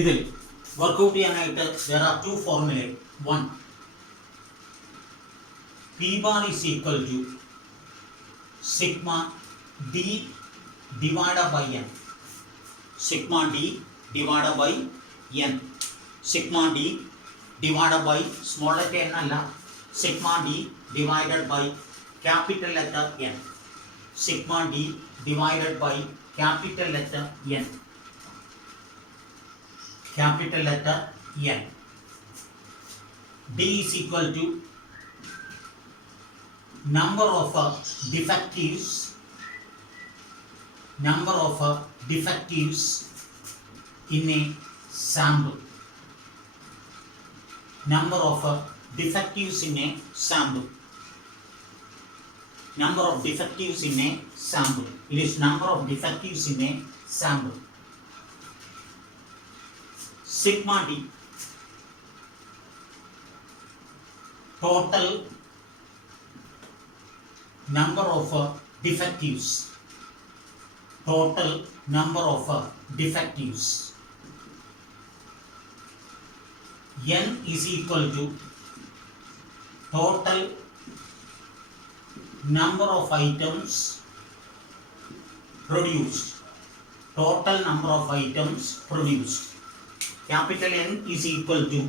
ഇതിൽ വർക്കൗട്ട് ചെയ്യാനായിട്ട് there are two formulae. One, P bar is equal to sigma d divided by n. Sigma d divided by n. Sigma d divided by small letter n അല്ല, sigma d divided by capital letter n. Sigma d divided by capital letter n. Capital letter n. D is equal to number of defectives in a sample. Number of defectives in a sample. Number of defectives in a sample. It is number of defectives in a sample. Sigma d, total number of defectives. Total number of defectives. N is equal to total number of items produced. Total number of items produced. Capital N is equal to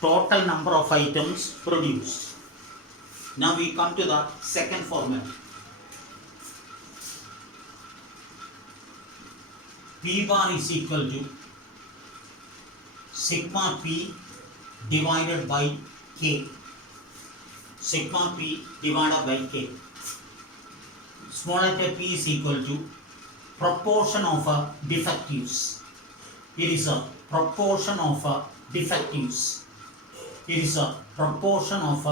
total number of items produced. Now we come to the second formula. P bar is equal to sigma p divided by k. Sigma p divided by k. Small letter p is equal to proportion of defectives. It is a proportion of defectives. It is a proportion of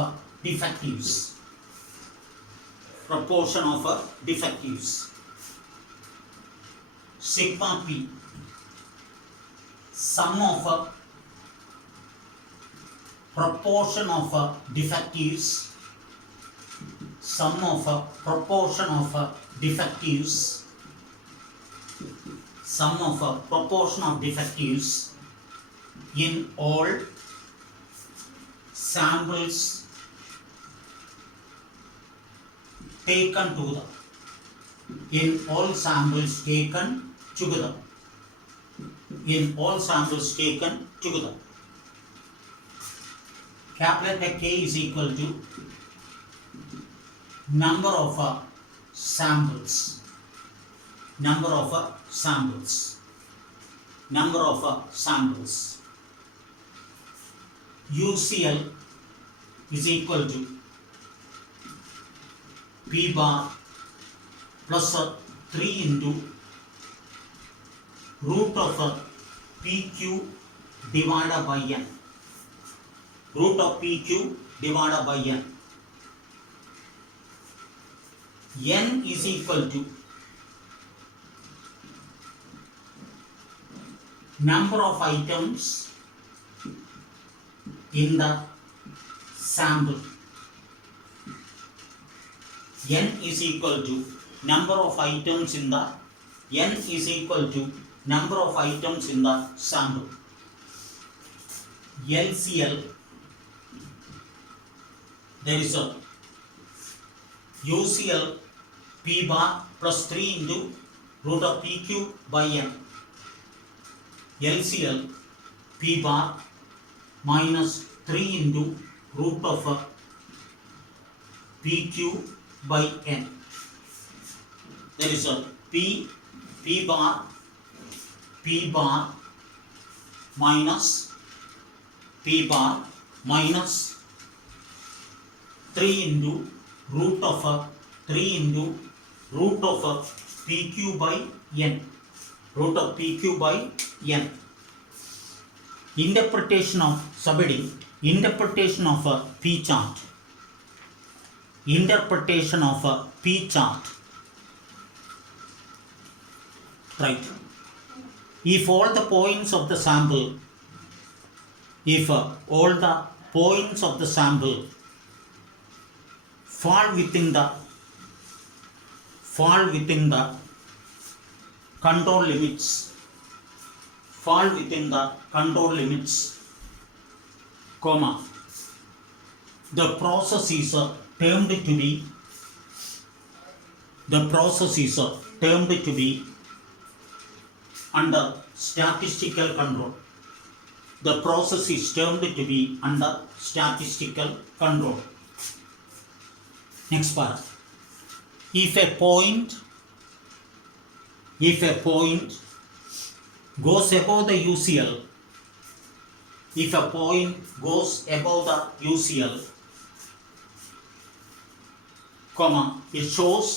defectives. Proportion of defectives. Sigma p, sum of proportion of defectives. Sum of proportion of defectives. Sum of proportion of defectives in all samples taken together. In all samples taken together. In all samples taken together. Capital K is equal to number of samples. Number of samples. Number of samples. UCL is equal to P bar plus 3 into root of PQ divided by N. Root of PQ divided by N. N is equal to number of items in the sample. N is equal to number of items in the N is equal to number of items in the sample. LCL, there is a UCL P bar plus 3 into root of PQ by N. LCL P bar minus 3 into root of PQ by N. There is a P bar minus 3 into root of PQ by N. Root of PQ by N. Interpretation of subheading. Interpretation of P chart. Interpretation of P chart. Right. If all the points of the sample fall within the control limits, fall within the control limits, comma, the process is termed to be under statistical control. The process is termed to be under statistical control. Next part. If a point goes above the UCL, comma, it shows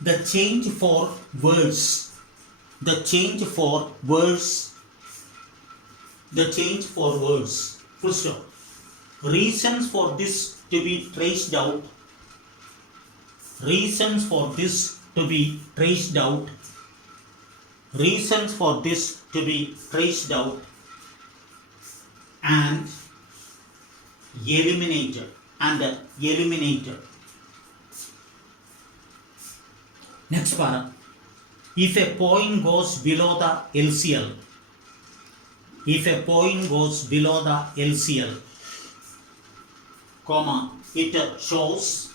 the change for worse. Full stop. Reasons for this to be traced out. And eliminated. Next part. If a point goes below the LCL, comma, it shows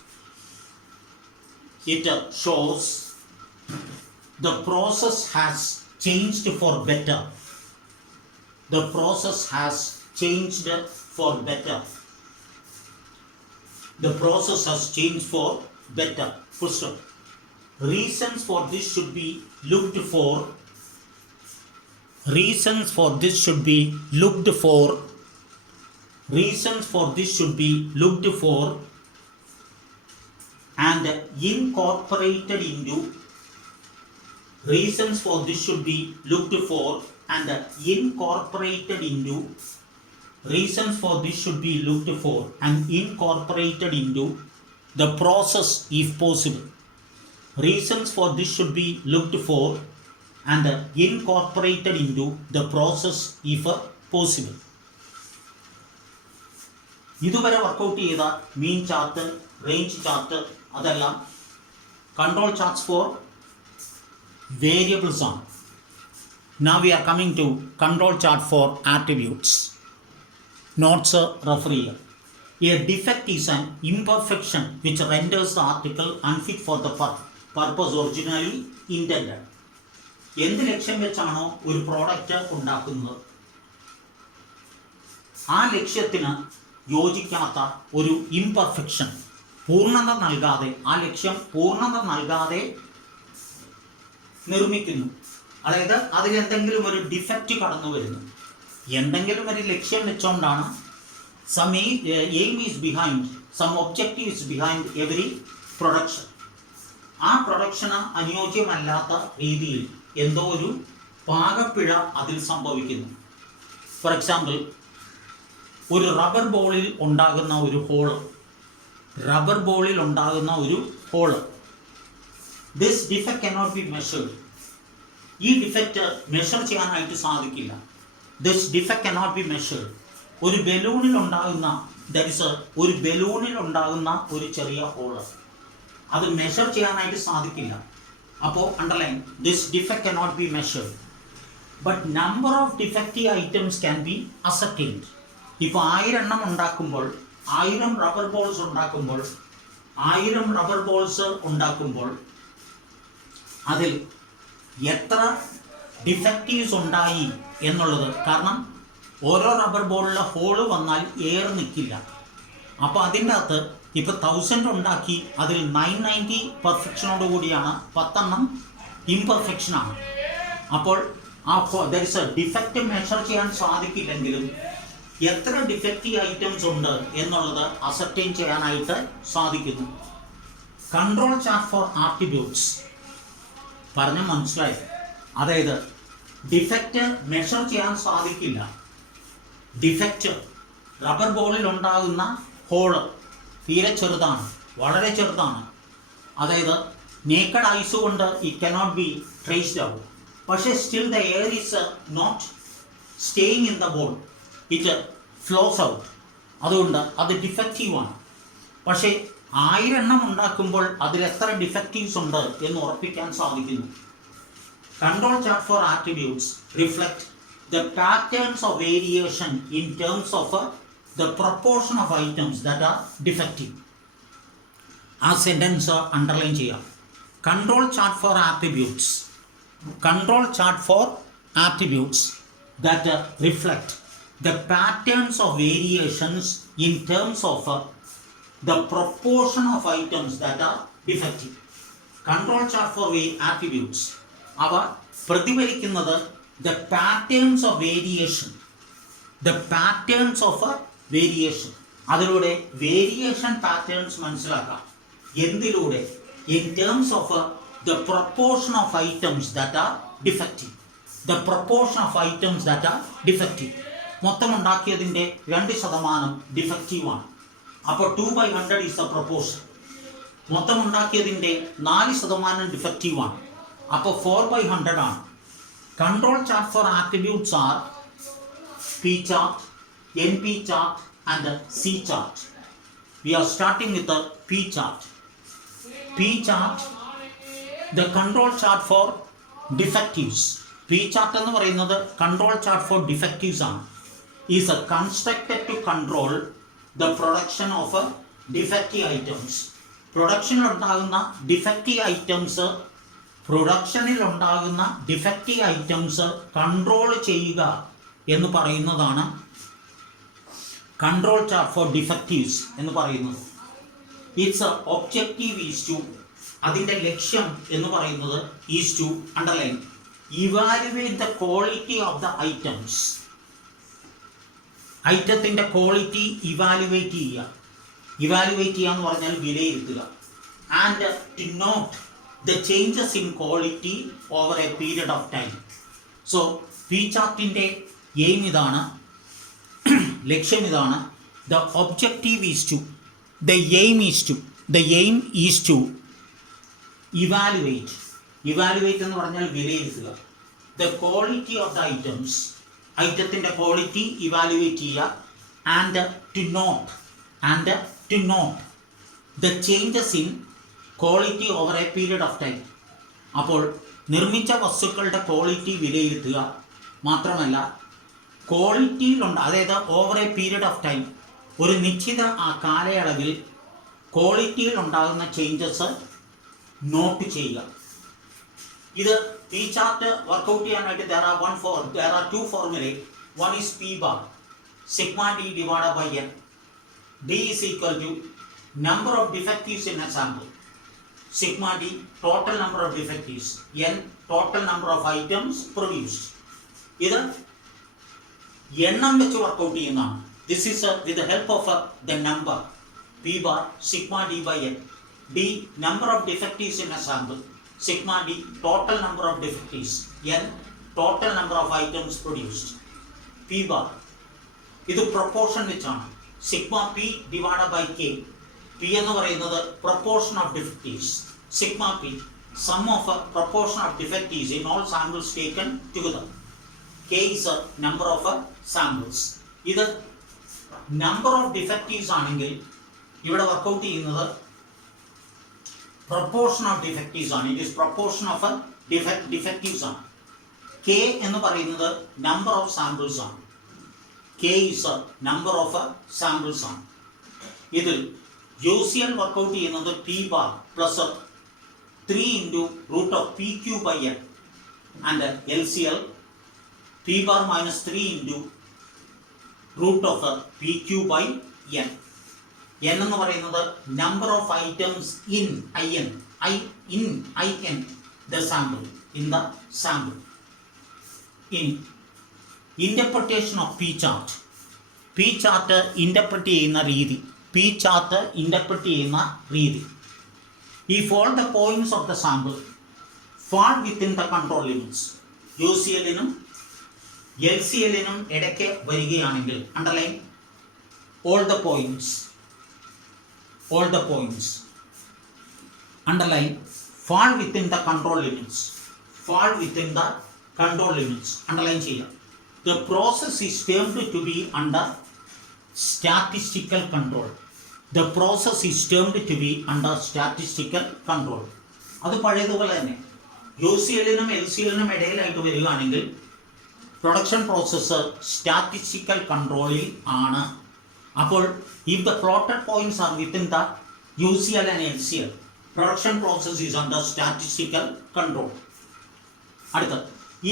the process has changed for better. Full stop. Reasons for this should be looked for. And incorporated into. The process if possible. Reasons for this should be looked for and incorporated into the process if possible. ഇതുവരെ workout ചെയ്ത മീൻ chart, range chart, അതെല്ലാം control charts four variables ആണ്. Now we are coming to control chart for attributes. Notes refer here. A defect is an imperfection which renders the article unfit for the purpose originally intended. എന്ത് ലക്ഷ്യം വെച്ചാണോ ഒരു product ഉണ്ടാക്കുന്നത്, ആ ലക്ഷ്യത്തിന് യോജിക്കാത്ത ഒരു imperfection, ആ ലക്ഷ്യം പൂർണ്ണത നൽകാതെ നിർമ്മിക്കുന്നു. അതായത് അതിലെന്തെങ്കിലും ഒരു ഡിഫക്റ്റ് കടന്നു വരുന്നു. എന്തെങ്കിലും ഒരു ലക്ഷ്യം വെച്ചുകൊണ്ടാണ്, some aim is behind, some objective is behind every production. ആ പ്രൊഡക്ഷന് അനുയോജ്യമല്ലാത്ത രീതിയിൽ എന്തോ ഒരു പാകപ്പിഴ അതിൽ സംഭവിക്കുന്നു. ഫോർ എക്സാമ്പിൾ, ഒരു റബ്ബർ ബോളിൽ ഉണ്ടാകുന്ന ഒരു hole, this defect cannot be measured. ഈ ഡിഫക്റ്റ് മെഷർ ചെയ്യാനായിട്ട് സാധിക്കില്ല. This defect cannot be measured. ഒരു ബലൂണിൽ ഉണ്ടാകുന്ന ഒരു ചെറിയ ഹോള്, അത് മെഷർ ചെയ്യാനായിട്ട് സാധിക്കില്ല. അപ്പോൾ underline, this defect cannot be measured. But number of defective items can be ascertained. ഇപ്പോൾ 1000 എണ്ണം ഉണ്ടാക്കുമ്പോൾ, 1000 റബ്ബർ ബോൾസ് ഉണ്ടാക്കുമ്പോൾ അതിൽ എത്ര ഡിഫക്റ്റീവ്സ് ഉണ്ടായി എന്നുള്ളത്, കാരണം ഓരോ റബ്ബർ ബോളിലെ ഹോള് വന്നാൽ എയർ നിൽക്കില്ല. അപ്പോൾ അതിൻ്റെ അകത്ത് ഇപ്പോൾ 1000 ഉണ്ടാക്കി, അതിൽ 990 പെർഫെക്ഷനോട് കൂടിയാണ്, 10 എണ്ണം ഇംപെർഫെക്ഷനാണ്. അപ്പോൾ there is A defect measure ചെയ്യാൻ സാധിക്കില്ലെങ്കിലും എത്ര ഡിഫക്റ്റീവ് ഐറ്റംസ് ഉണ്ട് എന്നുള്ളത് അസർട്ടൈൻ ചെയ്യാനായിട്ട് സാധിക്കുന്നു. കൺട്രോൾ ചാർട്ട് ഫോർ ആട്രിബ്യൂട്ട്സ് പറഞ്ഞ മനസ്സിലായി. അതായത് ഡിഫക്റ്റ് മെഷർ ചെയ്യാൻ സാധിക്കില്ല. ഡിഫക്റ്റ്, റബ്ബർ ബോളിൽ ഉണ്ടാകുന്ന ഹോള് തീരെ ചെറുതാണ്, വളരെ ചെറുതാണ്. അതായത് നേക്കഡ് ഐസ് കൊണ്ട് it cannot be traced out. പക്ഷേ still the air is not staying in the ball, it flows out. അതുകൊണ്ട് അത് ഡിഫക്റ്റീവാണ്. പക്ഷേ 1000 എണ്ണം ഉണ്ടാക്കുമ്പോൾ അതിൽ എത്ര ഡിഫക്റ്റീവ്സ് ഉണ്ട് എന്ന് ഉറപ്പിക്കാൻ സാധിക്കുന്നു. Control chart for attributes reflect the patterns of variation in terms of the proportion of items that are defective. ആ സെൻറ്റൻസ് അണ്ടർലൈൻ ചെയ്യാം. Control chart for attributes, control chart for attributes that reflect the patterns of variations in terms of the proportion of items that are defective. Control chart for attributes അവ പ്രതിഫലിക്കുന്നത് the patterns of variation, the patterns of variation. അതിലൂടെ variation patterns മനസ്സിലാക്കാം. എന്തിലൂടെ? in terms of the proportion of items that are defective, the proportion of items that are defective. മൊത്തം ഉണ്ടാക്കിയതിൻ്റെ 2% ഡിഫക്റ്റീവാണ്. അപ്പോൾ 2/100 is the proportion. മൊത്തം ഉണ്ടാക്കിയതിൻ്റെ 4% ഡിഫക്റ്റീവാണ്. അപ്പോൾ 4/100 ആണ്. Control chart for attributes are P chart, N P chart and C chart. We are starting with P chart. P chart the control chart for defectives. P chart എന്ന് പറയുന്നത് control chart for ഡിഫക്റ്റീവ്സ് ആണ്. is constructed to control the production of defective items. പ്രൊഡക്ഷനിൽ ഉണ്ടാകുന്ന defective items, പ്രൊഡക്ഷനിൽ ഉണ്ടാകുന്ന defective items control ചെയ്യുക എന്ന് പറയുന്നതാണ് control chart for ഡിഫക്റ്റീവ്സ് എന്ന് പറയുന്നത്. ഇറ്റ്സ് ഒബ്ജക്റ്റീവ് ഈസ് ടു, അതിൻ്റെ ലക്ഷ്യം എന്ന് പറയുന്നത് is to underline evaluate the quality of the items. ഐറ്റത്തിൻ്റെ ക്വാളിറ്റി ഇവാലുവേറ്റ് ചെയ്യുക. ഇവാലുവേറ്റ് ചെയ്യുക എന്ന് പറഞ്ഞാൽ വിലയിരുത്തുക. And to note the changes in quality over a period of time. So P ചാർട്ടിൻ്റെ എയിം ഇതാണ്, ലക്ഷ്യം ഇതാണ്. The objective is to, the aim is to evaluate. Evaluate എന്ന് പറഞ്ഞാൽ വിലയിരുത്തുക. The quality of the items, ഐറ്റത്തിൻ്റെ ക്വാളിറ്റി ഇവാലുവേറ്റ് ചെയ്യുക. And to note the changes in quality over a period of time. അപ്പോൾ നിർമ്മിച്ച വസ്തുക്കളുടെ ക്വാളിറ്റി വിലയിരുത്തുക മാത്രമല്ല, ക്വാളിറ്റിയിലുണ്ട്, അതായത് over a period of time, ഒരു നിശ്ചിത ആ കാലയളവിൽ ക്വാളിറ്റിയിൽ ഉണ്ടാകുന്ന ചേഞ്ചസ് നോട്ട് ചെയ്യുക. ഇത് പി ചാർട്ട് വർക്കൗട്ട് ചെയ്യാനായിട്ട് there are two formulae. One is P bar, sigma D divided by N. D is equal to number of defectives in a sample. Sigma D, total number of defectives. N, total number of items produced. ഇത് എണ്ണം വെച്ച് workout ചെയ്യുന്നതാണ്. This is with the help of the number P bar, sigma D by N. D, number of defectives in a sample. Sigma D, total number of defectives. N, total number of items produced. P bar, ഇത് proportion വെച്ചാണ്. Sigma P divide by K. P എന്ന് പറയുന്നത് proportion of defectives. Sigma P, sum of proportion of defectives in all samples taken together. K is number of samples. ഇത് number of defectives ആണെങ്കിൽ ഇവിടെ work out ചെയ്യുന്നത് proportion of defectives ആണ്. It is proportion of defectives ആണ്. K എന്ന് പറയുന്നത് number of samples ആണ്. K is number of samples ആണ്. ഇതിൽ യൂസിഎൽ വർക്കൗട്ട് ചെയ്യുന്നത് P bar plus 3 into root of P Q by N. And L C L P bar minus 3 into root of P Q by N. N എന്ന് പറയുന്നത് number of items in I N the sample, in the sample. ഇനി interpretation of P chart. P chart interpret ചെയ്യുന്ന രീതി. If all the points of the sample fall within the control limits, UCL-നും LCL-നും ഇടയ്ക്ക് വരികയാണെങ്കിൽ, underline all the points, underline fall within the control limits, underline ചെയ്യുക. The process is termed to be under statistical control. അത് പഴയതുപോലെ തന്നെ UCL-നും LCL-നും ഇടയിലായിട്ട് വരികയാണെങ്കിൽ production process statistical കൺട്രോളിൽ ആണ്. അപ്പോൾ if the plotted points are within the UCL and LCL, production process is under statistical control. അടുത്ത,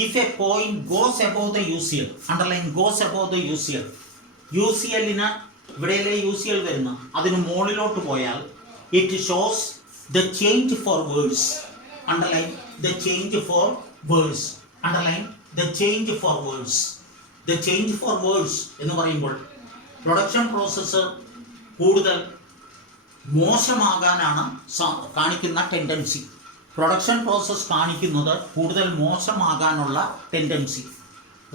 if a point goes above the UCL, underline goes above the UCL, UCL-ന് ഇവിടെയല്ലേ UCL വരുന്ന, അതിന് മുകളിലോട്ട് പോയാൽ it shows the change for words, underline the change for words, underline the change for words. The change for words എന്ന് പറയുമ്പോൾ production process കൂടുതൽ മോശമാകാനാണ് കാണിക്കുന്ന tendency. Production process കാണിക്കുന്നത് കൂടുതൽ മോശമാകാനുള്ള tendency.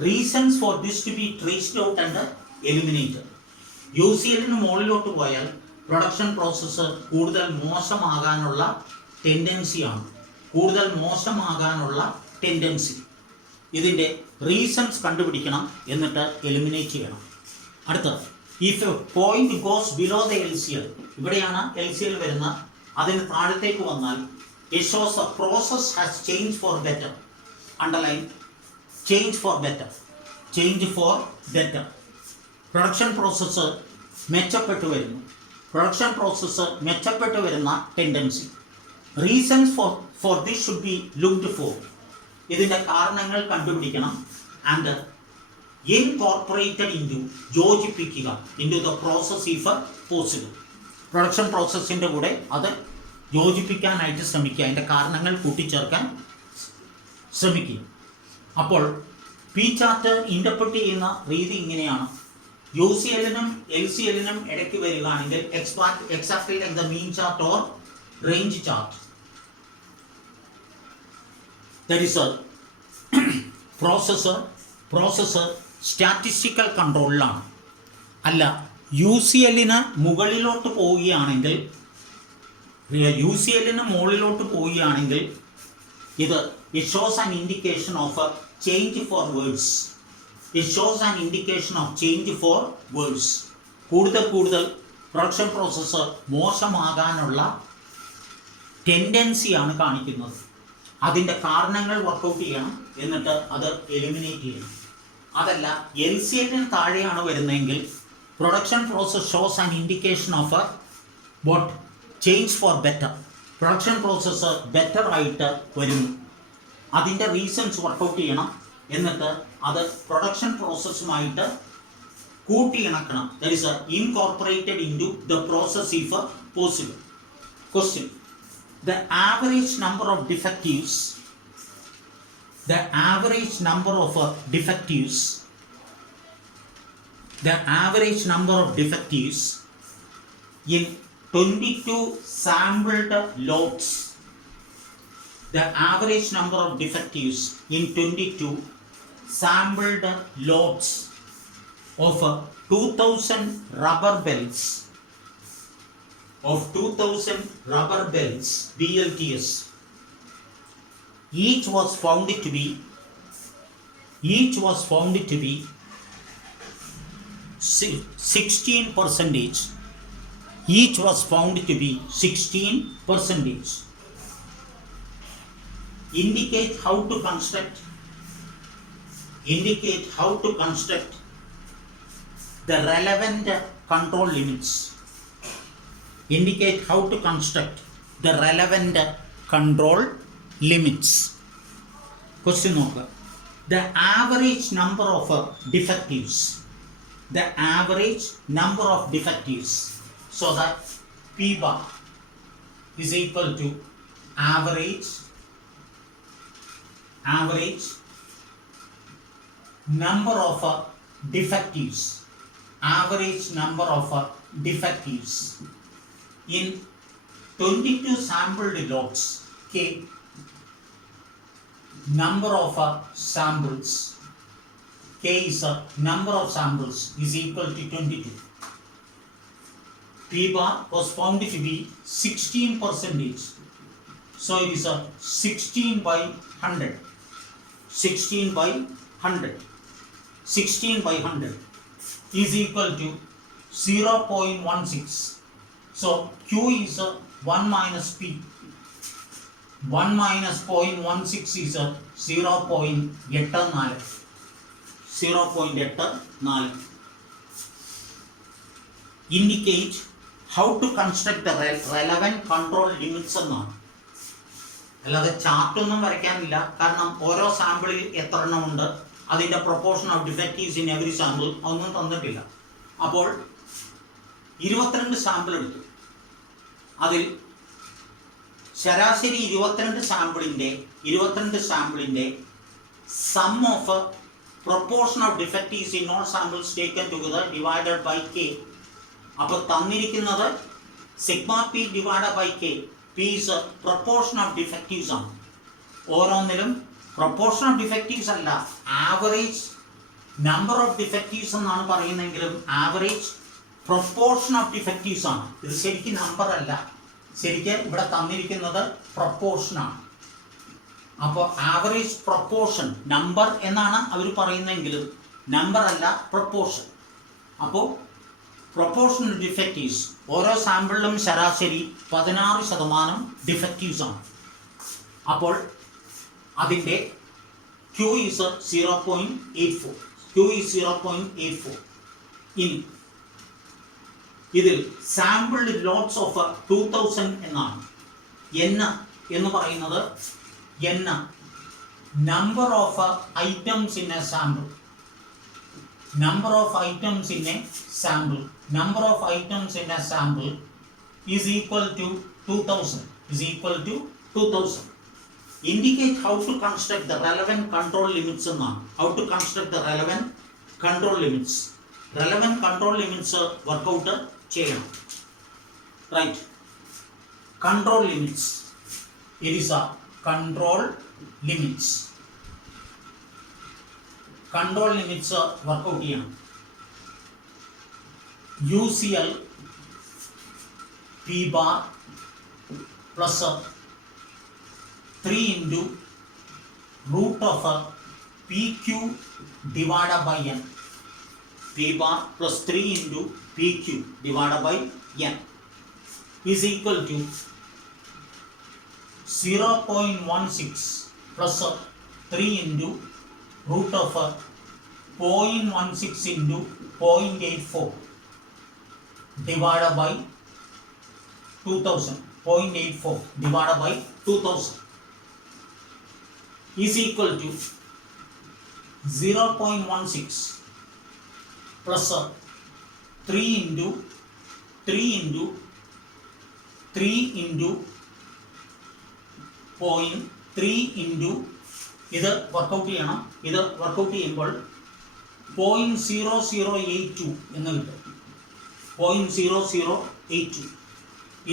Reasons for this to be traced out and eliminated. UCL-ന് മുകളിലോട്ട് പോയാൽ പ്രൊഡക്ഷൻ പ്രോസസ്സ് കൂടുതൽ മോശമാകാനുള്ള ടെൻഡൻസിയാണ്, കൂടുതൽ മോശമാകാനുള്ള ടെൻഡൻസി. ഇതിൻ്റെ റീസൺസ് കണ്ടുപിടിക്കണം, എന്നിട്ട് എലിമിനേറ്റ് ചെയ്യണം. അടുത്തത്, if A point goes below the LCL, ഇവിടെയാണ് LCL വരുന്ന, അതിന് താഴത്തേക്ക് വന്നാൽ it shows the process has changed for better, underline change for better, change for better. Production process മെച്ചപ്പെട്ടു വരുന്നു, പ്രൊഡക്ഷൻ പ്രോസസ്സ് മെച്ചപ്പെട്ടു വരുന്ന tendency. Reasons for this should be looked for, ഇതിൻ്റെ കാരണങ്ങൾ കണ്ടുപിടിക്കണം. ആൻഡ് ഇൻകോർപ്പറേറ്റഡ് ഇൻറ്റു, യോജിപ്പിക്കുക, into the process if possible. Production പ്രോസസ്സിൻ്റെ കൂടെ അത് യോജിപ്പിക്കാനായിട്ട് ശ്രമിക്കുക, അതിൻ്റെ കാരണങ്ങൾ കൂട്ടിച്ചേർക്കാൻ ശ്രമിക്കുക. അപ്പോൾ പി ചാർട്ട് ഇൻ്റർപ്രറ്റ് ചെയ്യുന്ന രീതി ഇങ്ങനെയാണ്. UCL-നും LCL-നും ഇടയ്ക്ക് വരികയാണെങ്കിൽ exactly like the mean chart or range chart. That is process statistical കൺട്രോളിലാണ്. അല്ല, UCL-ന് മുകളിലോട്ട് പോവുകയാണെങ്കിൽ, UCL-ന് മുകളിലോട്ട് പോവുകയാണെങ്കിൽ ഇത് it shows an indication of a change for words. It shows an indication of change for words. കൂടുതൽ പ്രൊഡക്ഷൻ പ്രോസസ്സ് മോശമാകാനുള്ള ടെൻഡൻസിയാണ് കാണിക്കുന്നത്. അതിൻ്റെ കാരണങ്ങൾ വർക്കൗട്ട് ചെയ്യണം, എന്നിട്ട് അത് എലിമിനേറ്റ് ചെയ്യണം. അതല്ല, LCL-ന് താഴെയാണ് വരുന്നതെങ്കിൽ production process shows an indication of a what change for better. Production process better ആയിട്ട് വരുന്നു, അതിൻ്റെ റീസൺസ് വർക്കൗട്ട് ചെയ്യണം, എന്നിട്ട് അത് പ്രൊഡക്ഷൻ പ്രോസസ്സുമായിട്ട് കൂട്ടിയിണക്കണം. That is incorporated into the process if possible. Question, the average number of defectives in 22 sampled lots, the average number of defectives in 22 sampled lots of 2000 rubber belts, BLTs, each was found to be 16%. Each was found to be 16%. Indicate how to construct the relevant control limits. Indicate how to construct the relevant control limits. Question നോക്കുക. The average number of defectives. So that P bar is equal to average number of defectives. Average number of defectives in 22 sampled lots. K, number of samples. K is number of samples is equal to 22. P bar was found to be 16%. So it is 16 by 100. 16 by 100 is equal to 0.16. So Q is 1 minus P. 1 minus 0.16 is 0.84. 0.84. Indicate how to construct the relevant control limits എന്നാണ്. അല്ലാതെ ചാർട്ടൊന്നും വരയ്ക്കാനില്ല, കാരണം ഓരോ സാമ്പിളിൽ എത്ര എണ്ണം ഉണ്ട്, അതിൻ്റെ proportion of defectives in every sample ഒന്നും തന്നിട്ടില്ല. അപ്പോൾ 22 സാമ്പിൾ എടുത്തു. അതിൽ ശരാശരി 22 സാമ്പിളിൻ്റെ sum of proportion of defectives in all samples taken together divided by K. അപ്പോൾ തന്നിരിക്കുന്നത് sigma P divided by K. P is proportion of defectives ആണ്. ഓരോന്നിലും പ്രൊപ്പോർഷൻ ഓഫ് ഡിഫക്റ്റീവ്സ് അല്ല, ആവറേജ് നമ്പർ ഓഫ് ഡിഫക്റ്റീവ്സ് എന്നാണ് പറയുന്നതെങ്കിലും ആവറേജ് പ്രൊപ്പോർഷൻ ഓഫ് ഡിഫക്റ്റീവ്സ് ആണ്. ഇത് ശരിക്കും number അല്ല, ശരിക്കും ഇവിടെ തന്നിരിക്കുന്നത് പ്രൊപ്പോർഷനാണ്. അപ്പോൾ ആവറേജ് പ്രൊപ്പോർഷൻ നമ്പർ എന്നാണ് അവർ പറയുന്നതെങ്കിലും നമ്പർ അല്ല, പ്രൊപ്പോർഷൻ. അപ്പോൾ പ്രൊപ്പോർഷൻ ഡിഫക്റ്റീവ്സ് ഓരോ സാമ്പിളിലും ശരാശരി 16% ഡിഫക്റ്റീവ്സ് ആണ്. അപ്പോൾ അതിൻ്റെ Q is 0.84. Q is 0.84. ഇനി ഇതിൽ സാമ്പിൾഡ് ലോട്ട്സ് ഓഫ് 2000 എന്നാണ്. N എന്ന് പറയുന്നത് number of items in A sample. Number of items in a sample. Number of items in a sample is equal to 2000. Is equal to 2000. Indicate how to construct the relevant control limits. How to construct the relevant control limits. Relevant control limits work out cheyam. Right. Control limits. It is a control limits. Control limits work out here. UCL P bar plus 3 into root of PQ divided by N. P bar plus 3 into PQ divided by N is equal to 0.16 plus 3 into root of 0.16 into 0.84 divided by 2000. 0.84 divided by 2000 is equal to 0.16 plus 3 into 3 into 3 into 0.3 into ഇത് workout ചെയ്യണം. ഇത് workout ചെയ്യുമ്പോൾ 0.0082 എന്ന് കിട്ടും. 0.0082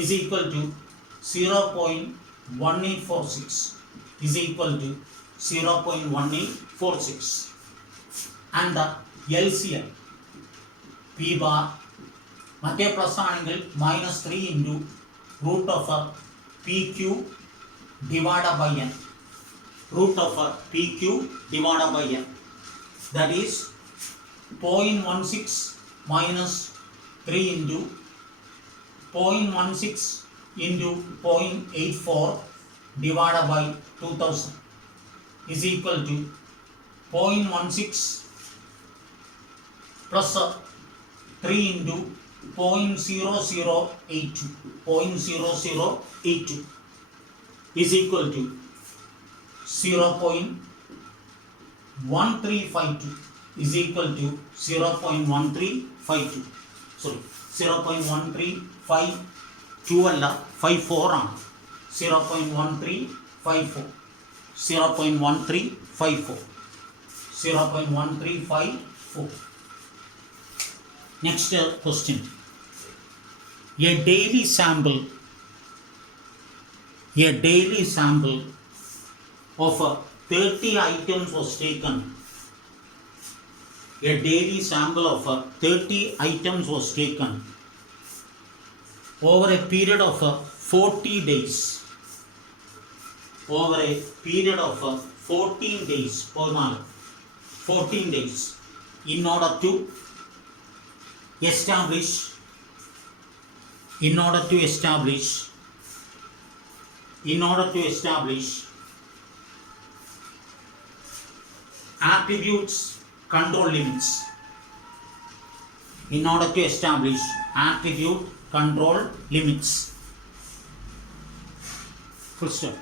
is equal to 0.1846 is equal to 0.1846. And the LCM P bar മറ്റേ plus ആണെങ്കിൽ -3 into root of PQ divided by N. Root of PQ divided by N, that is 0.16 minus 3 into 0.16 into 0.84 divided by 2000 is equal to 0.16 plus 3 into 0.0082. 0.0082 is equal to 0.1352 is equal to 0.1352. Sorry, 0.1352 അല്ല 54 ആണ്. 0.1354. 0.1354. 0.1354. Next question. A daily sample of 30 items was taken. A daily sample of 30 items was taken over a period of 40 days. Over a period of 14 days. 14 days. In order to establish in order to establish attributes control limits. In order to establish attribute control limits. Full stop.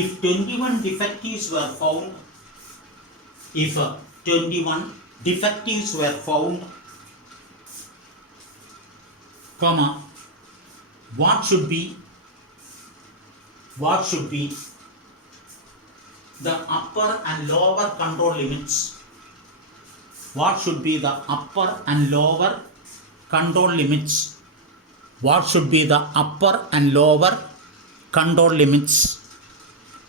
If 21 defectives were found, if 21 defectives were found, comma, what should be the upper and lower control limits? What should be the upper and lower control limits? What should be the upper and lower control limits?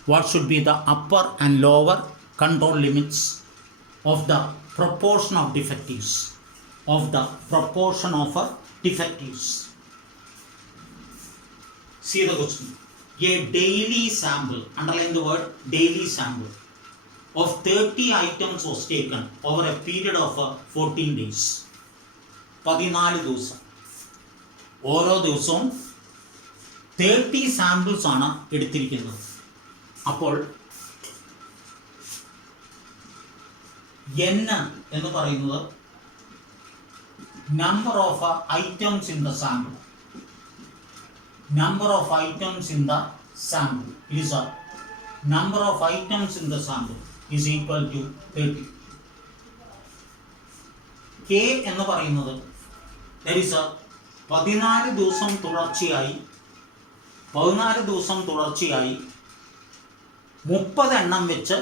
What should be the upper and lower control limits of the proportion of defectives? Of the proportion of defectives. See the question. A daily sample, underline the word daily sample, of 30 items was taken over a period of 14 days. 14 ദിവസം. ഓരോ ദിവസവും 30 samples ആണ് എടുത്തിരിക്കുന്നത്. അപ്പോൾ n എന്ന് പറയുന്നത് number of items in the sample. Number of items in the sample is a number of items in the sample is equal to 30. K എന്ന് പറയുന്നത് there is a 14 ദിവസം തുടർച്ചയായി 30 എണ്ണം വെച്ച്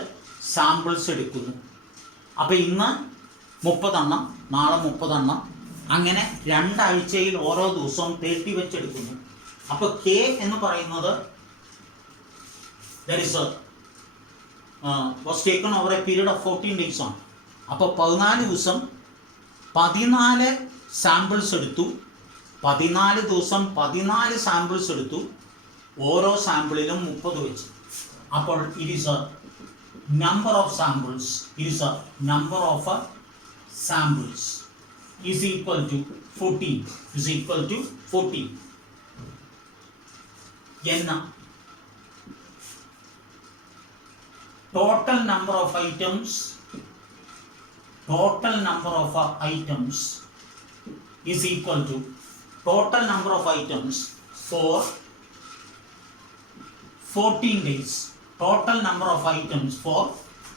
സാമ്പിൾസ് എടുക്കുന്നു. അപ്പോൾ ഇന്ന് 30 എണ്ണം, നാളെ 30 എണ്ണം, അങ്ങനെ 2 ആഴ്ചയിൽ ഓരോ ദിവസവും 30 വെച്ച് എടുക്കുന്നു. അപ്പോൾ K എന്ന് പറയുന്നത് there is a was taken over a period of 14 days ആണ്. അപ്പോൾ 14 ദിവസം 14 സാമ്പിൾസ് എടുത്തു. 14 ദിവസം 14 സാമ്പിൾസ് എടുത്തു. ഓരോ സാമ്പിളിലും 30 വെച്ച്. അപ്പോൾ it is a number of samples, it is a number of samples is equal to 14, is equal to 14. N, total number of items is equal to total number of items for 14 days. Total number of items for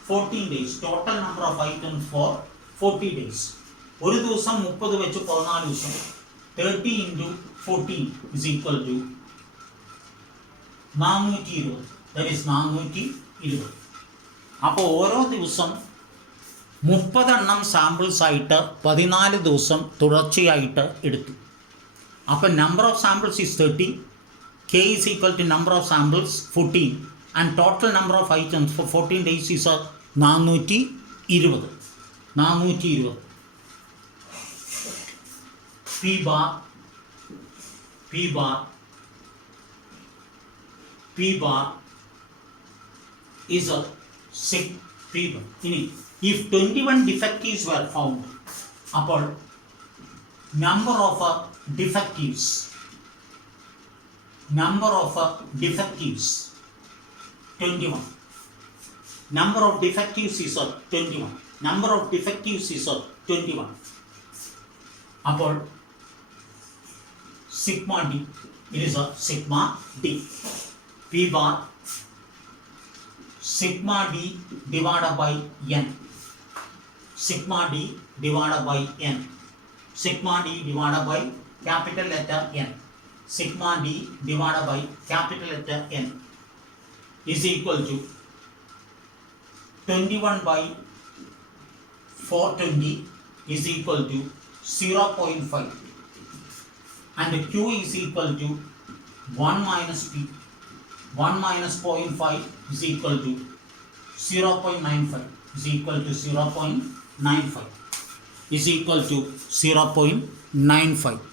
14 days. Total number of items for 40 days. ഒരു ദിവസം 30 വെച്ച് 14 ദിവസം 30 into 14 is equal to 420. That is 420. അപ്പോൾ ഓരോ ദിവസം 30 എണ്ണം samples ആയിട്ട് 14 ദിവസം തുടർച്ചയായിട്ട് എടുത്തു. അപ്പോൾ number of samples is 30. K is equal to number of samples 14 and total number of items for 14 days is 420. P bar is a sig P bar. If 21 defectives were found, upon number of defectives 21. Number of defectives is 21. Number of defectives is 21. Upon sigma d, it is a sigma d. P bar sigma d divided by n. Sigma d divided by n. Sigma d divided by capital letter N. Sigma d divided by capital letter N is equal to 21 by 420 is equal to 0.5 and Q is equal to 1 minus P. 1 minus 0.5 is equal to 0.95 is equal to 0.95 is equal to 0.95.